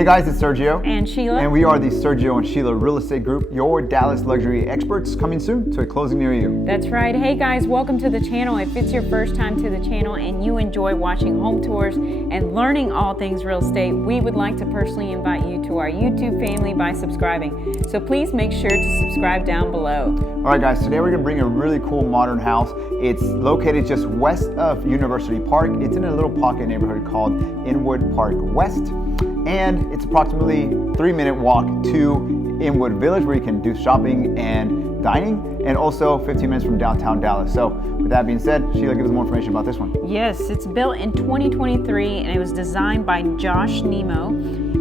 Hey guys, it's Sergio and Sheila, and we are the Sergio and Sheila Real Estate Group, your Dallas luxury experts, coming soon to a closing near you. That's right. Hey guys, welcome to the channel. If it's your first time to the channel and you enjoy watching home tours and learning all things real estate, we would like to personally invite you to our YouTube family by subscribing. So please make sure to subscribe down below. All right guys, today we're going to bring a really cool modern house. It's located just west of University Park. It's in a little pocket neighborhood called INWOOD Park West. And it's approximately 3-minute walk to INWOOD Village, where you can do shopping and dining, and also 15 minutes from downtown Dallas. So with that being said, Sheila, give us more information about this one. Yes, it's built in 2023 and it was designed by Josh Nimmo.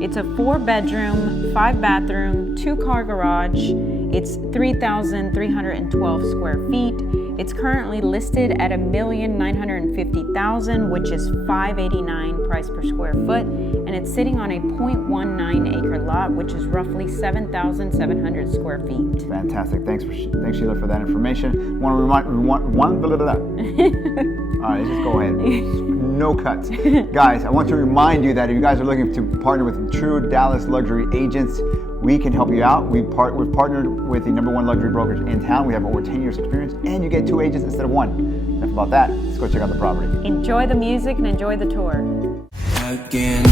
It's a 4-bedroom, 5-bathroom, 2-car garage. It's 3,312 square feet. It's currently listed at $1,950,000, which is $589 price per square foot, and it's sitting on a 0.19 acre lot, which is roughly 7,700 square feet. Fantastic. Thanks Sheila for that information. All right, let's just go ahead. No cuts. Guys, I want to remind you that if you guys are looking to partner with true Dallas luxury agents, we can help you out. We've partnered with the #1 luxury brokerage in town. We have over 10 years experience, and you get 2 agents instead of 1. Enough about that. Let's go check out the property. Enjoy the music and enjoy the tour. Again.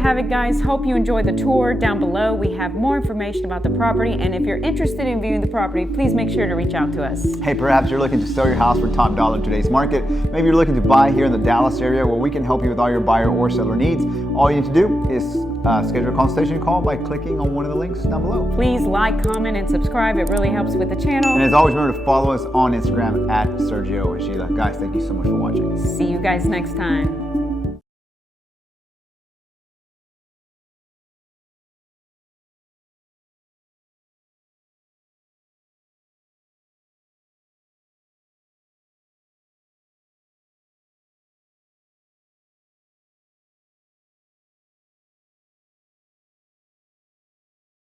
have it, guys. Hope you enjoyed the tour. Down below, we have more information about the property. And if you're interested in viewing the property, please make sure to reach out to us. Hey, perhaps you're looking to sell your house for top dollar in today's market. Maybe you're looking to buy here in the Dallas area, where we can help you with all your buyer or seller needs. All you need to do is schedule a consultation call by clicking on one of the links down below. Please like, comment, and subscribe. It really helps with the channel. And as always, remember to follow us on Instagram at Sergio Sheila. Guys, thank you so much for watching. See you guys next time.